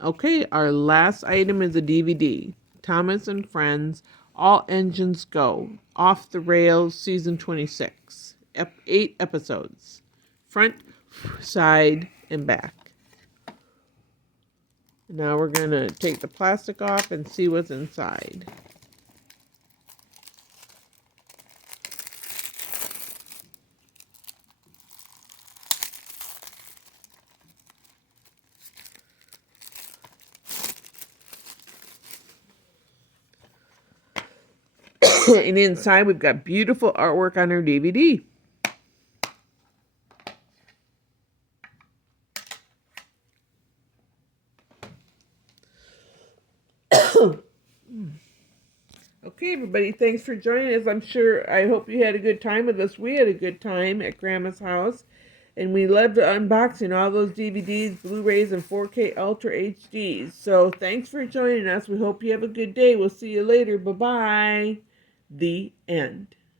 Okay, our last item is a DVD. Thomas and Friends, All Engines Go, Off the Rails, Season 26. 8 episodes. Front, side, and back. Now we're going to take the plastic off and see what's inside. And inside we've got beautiful artwork on our DVD. Okay, everybody, thanks for joining us. I hope you had a good time with us. We had a good time at Grandma's house, and we loved unboxing all those DVDs, Blu-rays, and 4K Ultra HDs. So thanks for joining us. We hope you have a good day. We'll see you later. Bye-bye. The end.